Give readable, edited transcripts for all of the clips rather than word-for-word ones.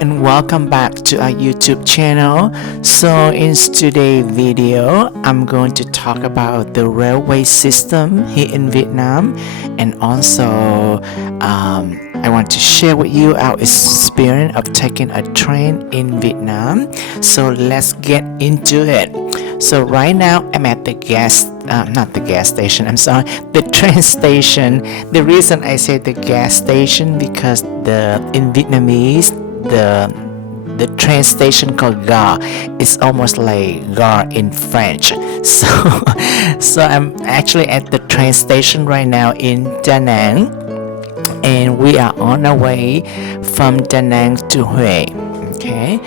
and welcome back to our YouTube channel. So in today's video, I'm going to talk about the railway system here in Vietnam, and also I want to share with you our experience of taking a train in Vietnam. So let's get into it. So right now I'm at the not the gas station, I'm sorry, the train station. The reason I say the gas station because in Vietnamese the train station called gare is almost like gare in French. So I'm actually at the train station right now in Da Nang, and we are on our way from Da Nang to Hue. Okay,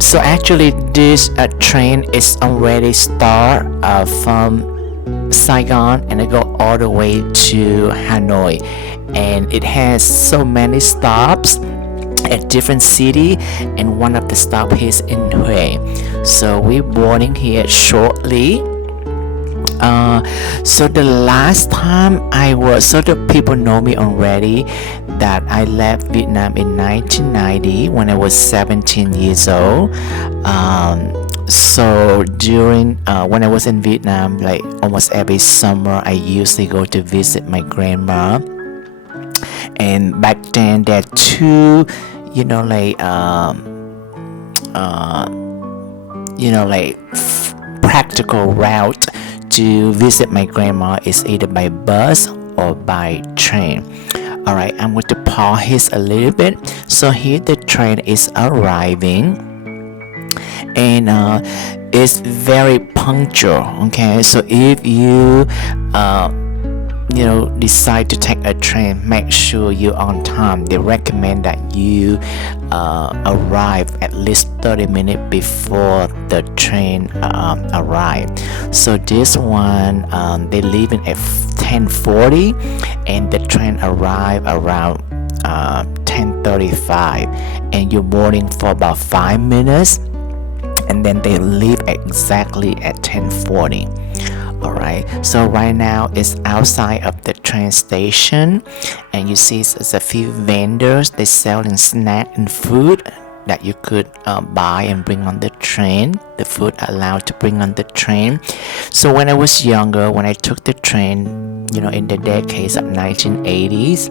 so actually this train is already start from Saigon and it go all the way to Hanoi, and it has so many stops at different city, and one of the stop is in Hue. So we're boarding here shortly. So the last time so the people know me already that I left Vietnam in 1990 when I was 17 years old. So during when I was in Vietnam, like almost every summer, I usually go to visit my grandma. And back then there are two, practical route to visit my grandma is either by bus or by train. Alright, I'm going to pause this a little bit. So here the train is arriving, and it's very punctual. Okay, so if you decide to take a train, make sure you're on time. They recommend that you arrive at least 30 minutes before the train arrive. So this one they leaving at 10:40 and the train arrive around 10:35, and you're boarding for about 5 minutes, and then they leave exactly at 10:40. Alright, so right now it's outside of the train station, and you see there's a few vendors. They're selling snack and food that you could buy and bring on the train. The food allowed to bring on the train. So when I was younger, when I took the train, in the decades of 1980s,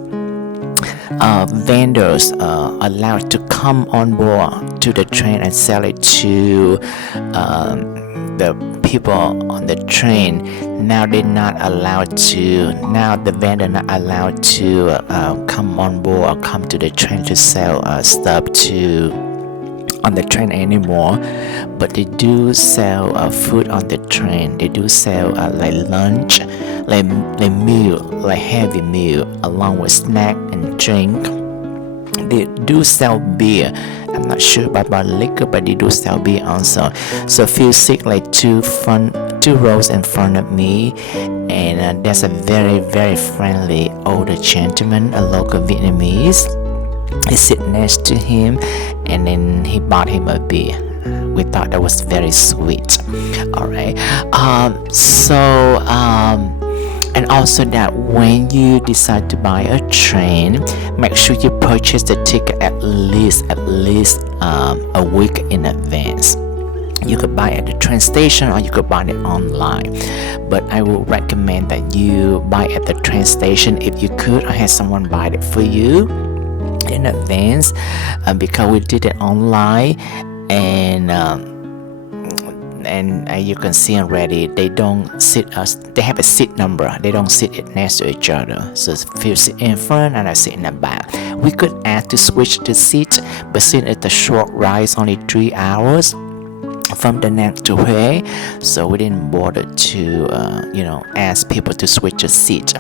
vendors allowed to come on board to the train and sell it to the people on the train. Now they're not allowed to. Now the vendor not allowed to come on board or come to the train to sell stuff on the train anymore. But they do sell food on the train. They do sell like lunch, like meal, like heavy meal, along with snack and drink. They do sell beer. I'm not sure about liquor, but they do sell beer also. So if you sit like two rows in front of me, and there's a very, very friendly older gentleman, a local Vietnamese. He sit next to him, and then he bought him a beer. We thought that was very sweet. Alright, and also that when you decide to buy a train, make sure you purchase the ticket at least a week in advance. You could buy it at the train station or you could buy it online, but I will recommend that you buy at the train station if you could. I had someone buy it for you in advance because we did it online, and you can see already they don't sit us. They have a seat number. They don't sit it next to each other. So if you sit in front and I sit in the back, we could ask to switch the seat, but since it's a short ride, it's only 3 hours from Da Nang to Hue, so we didn't bother to ask people to switch a seat.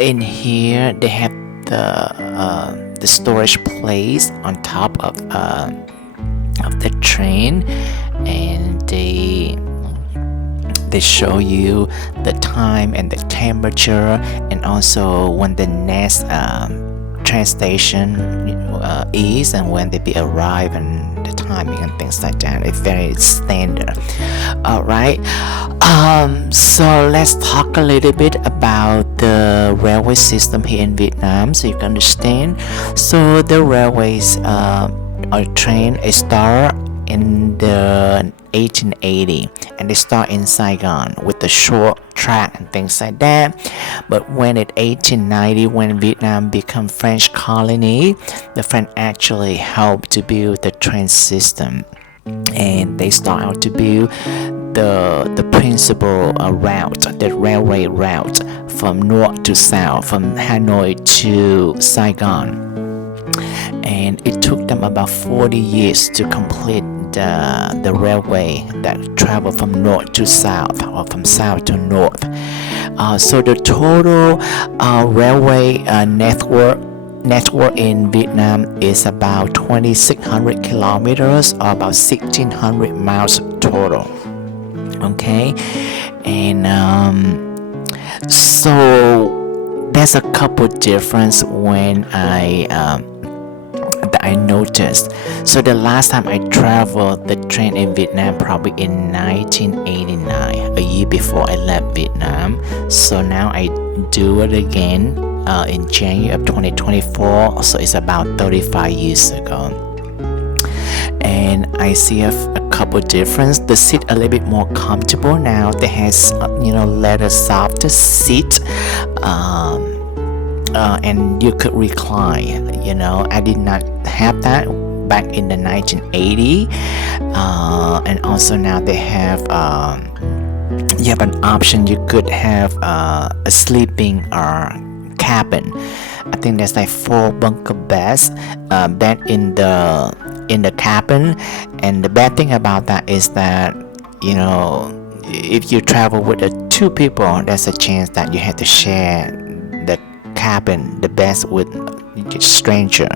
In here they have the storage place on top of the train, and they show you the time and the temperature, and also when the next train station is and when they be arrive and the timing and things like that. It's very standard. All right. So let's talk a little bit about the railway system here in Vietnam so you can understand. So the railways or train start in the 1880 and they start in Saigon with the short track and things like that. But when in 1890, when Vietnam became French colony, the French actually helped to build the train system, and they start out to build the principal route, the railway route from north to south, from Hanoi to Saigon. And it took them about 40 years to complete the railway that traveled from north to south or from south to north. So the total railway network in Vietnam is about 2,600 kilometers or about 1,600 miles total. Okay, and so there's a couple difference when that I noticed. So the last time I traveled the train in Vietnam probably in 1989, a year before I left Vietnam. So now I do it again in January of 2024. So it's about 35 years ago. And I see a couple difference. The seat a little bit more comfortable now. They has leather softer seat. And you could recline. I did not have that back in the 1980. And also now they have you have an option. You could have a sleeping cabin. I think there's like 4 bunker beds bed in the cabin. And the bad thing about that is that if you travel with 2 people, there's a chance that you have to share the cabin, the bed with a stranger.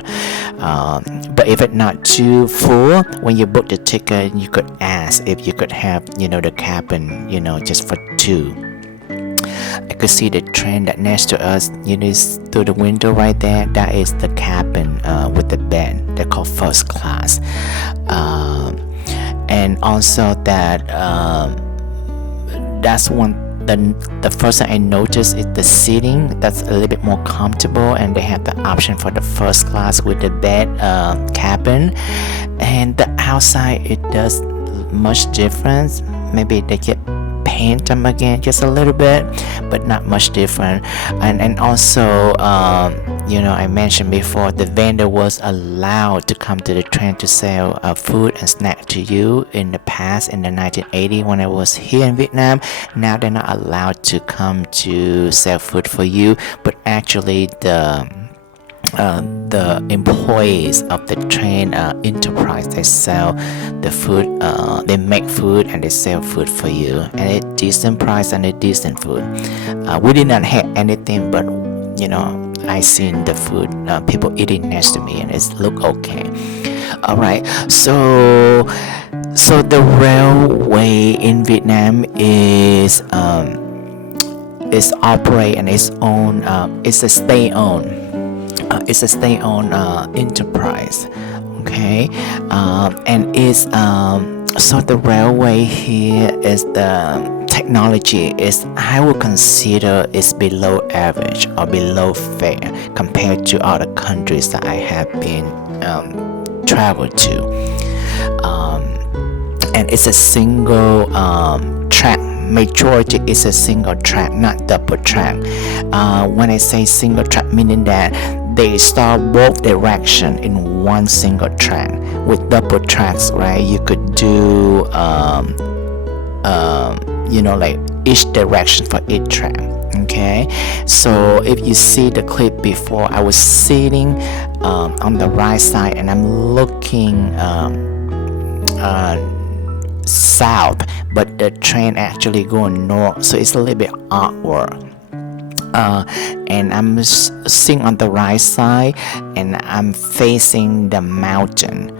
But if it's not too full, when you book the ticket, you could ask if you could have the cabin just for 2. I could see the train that next to us, through the window right there. That is the cabin with the bed. They're called first class. And also that that's one. The first thing I noticed is the seating. That's a little bit more comfortable, and they have the option for the first class with the bed cabin. And the outside, it does much difference. Maybe they get paint them again just a little bit, but not much different. And also I mentioned before, the vendor was allowed to come to the train to sell food and snack to you in the past, in the 1980 when I was here in Vietnam. Now they're not allowed to come to sell food for you, but actually the employees of the train enterprise, they sell the food, they make food and they sell food for you, and it's decent price and it's decent food. We did not have anything, but I seen the food, people eating next to me, and it look okay. All right, so the railway in Vietnam is operate and its own. It's a state-owned. It's a state-owned enterprise. Okay, and it's so the railway here is the technology is, I would consider, is below average or below fair compared to other countries that I have been traveled to. And it's a single track. Majority is a single track, not double track. When I say single track, meaning that they start both direction in one single track. With double tracks, right, you could do like each direction for each track. Okay, so if you see the clip before, I was sitting on the right side and I'm looking south, but the train actually going north, so it's a little bit awkward. And I'm sitting on the right side and I'm facing the mountain,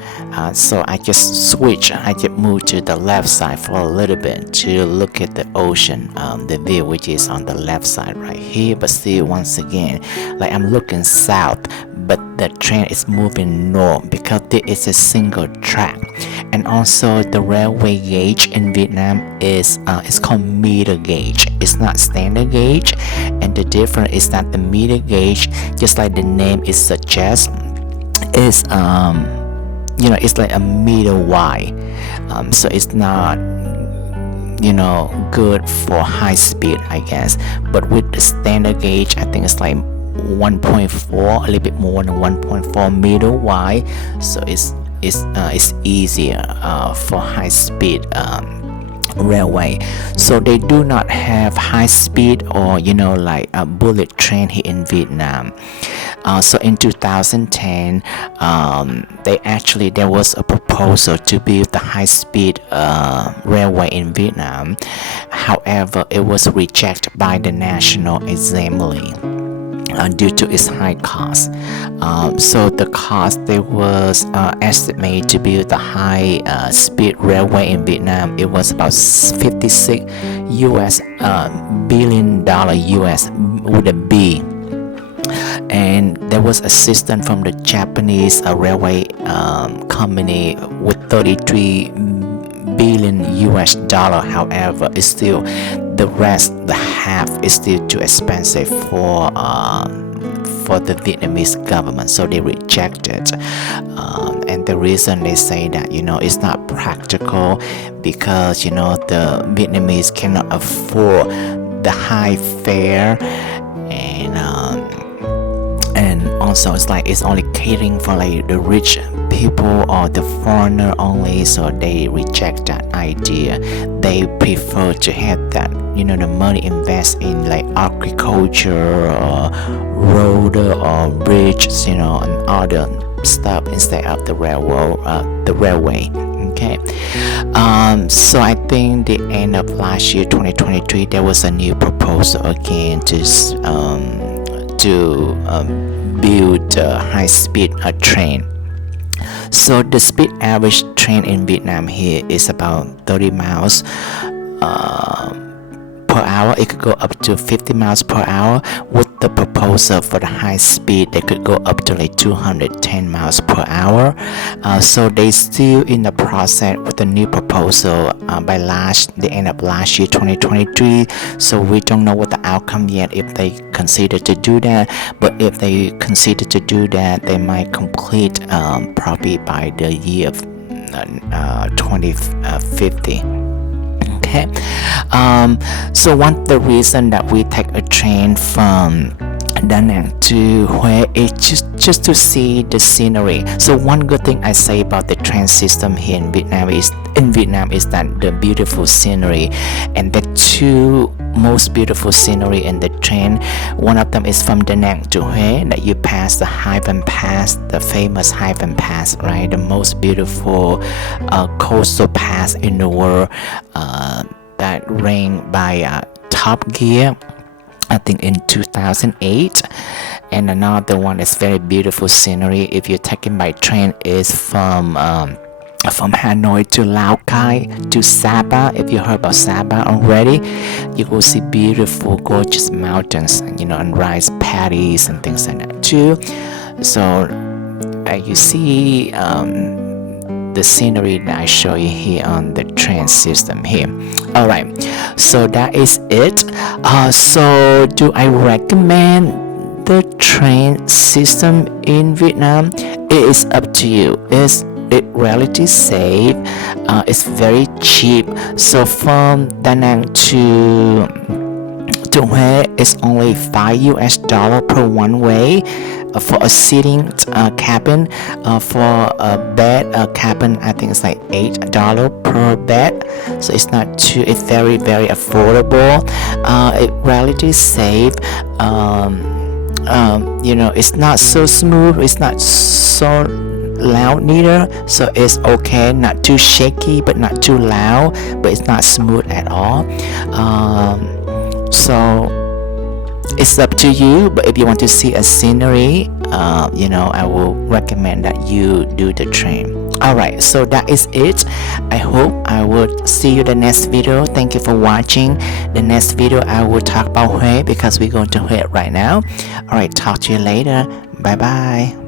so I just switch. I just move to the left side for a little bit to look at the ocean, the view which is on the left side right here. But still, once again, like I'm looking south, but the train is moving north because this is a single track. And also the railway gauge in Vietnam is called meter gauge. It's not standard gauge, and the difference is that the meter gauge, just like the name it suggests, is it's like a meter wide, so it's not good for high speed, I guess. But with the standard gauge, I think it's like 1.4, a little bit more than 1.4 meter wide, so it's easier for high speed railway. So they do not have high speed or like a bullet train here in Vietnam. So in 2010, there was a proposal to build the high-speed railway in Vietnam. However, it was rejected by the National Assembly due to its high cost. So the cost there was estimated to build the high-speed railway in Vietnam. It was about $56 billion US with a B. And there was assistance from the Japanese railway company with $33 billion US. However, it's still the half is still too expensive for the Vietnamese government, so they rejected. And the reason they say that it's not practical because the Vietnamese cannot afford the high fare, and also it's only catering for like the rich people or the foreigner only, so they reject that idea. They prefer to have that the money invest in like agriculture or road or bridges and other stuff instead of the railway. Okay, so I think the end of last year 2023 there was a new proposal again to build a high-speed train. So the speed average train in Vietnam here is about 30 miles per hour. It could go up to 50 miles per hour. With the proposal for the high speed, they could go up to like 210 miles per hour. So they still in the process with the new proposal by the end of last year 2023. So we don't know what the outcome yet if they consider to do that. But if they consider to do that, they might complete probably by the year of 2050. Okay, so one the reason that we take a train from Da Nang to Hue is just to see the scenery. So one good thing I say about the train system here in Vietnam is that the beautiful scenery, and the two most beautiful scenery in the train. One of them is from Da Nang to Hue, that you pass the Hai Van Pass, the famous Hai Van Pass, right? The most beautiful coastal pass in the world that ranked by Top Gear, I think in 2008. And another one is very beautiful scenery if you're taken by train is from Hanoi to Lao Cai to Sapa. If you heard about Sapa already, you will see beautiful gorgeous mountains, and rice paddies and things like that too. So you see the scenery that I show you here on the train system here. Alright, so that is it. So do I recommend the train system in Vietnam? It is up to you. It's relatively safe. It's very cheap. So from Da Nang to Hue is only $5 per one way. For a sitting cabin, for a bed cabin, I think it's like $8 per bed. So it's not too. It's very very affordable. It relatively safe. It's not so smooth. It's not so loud neither. So it's okay. Not too shaky, but not too loud. But it's not smooth at all. So it's up to you, but if you want to see a scenery, I will recommend that you do the train. Alright, so that is it. I hope I will see you the next video. Thank you for watching. The next video I will talk about Hue because we're going to Hue right now. Alright, talk to you later. Bye bye.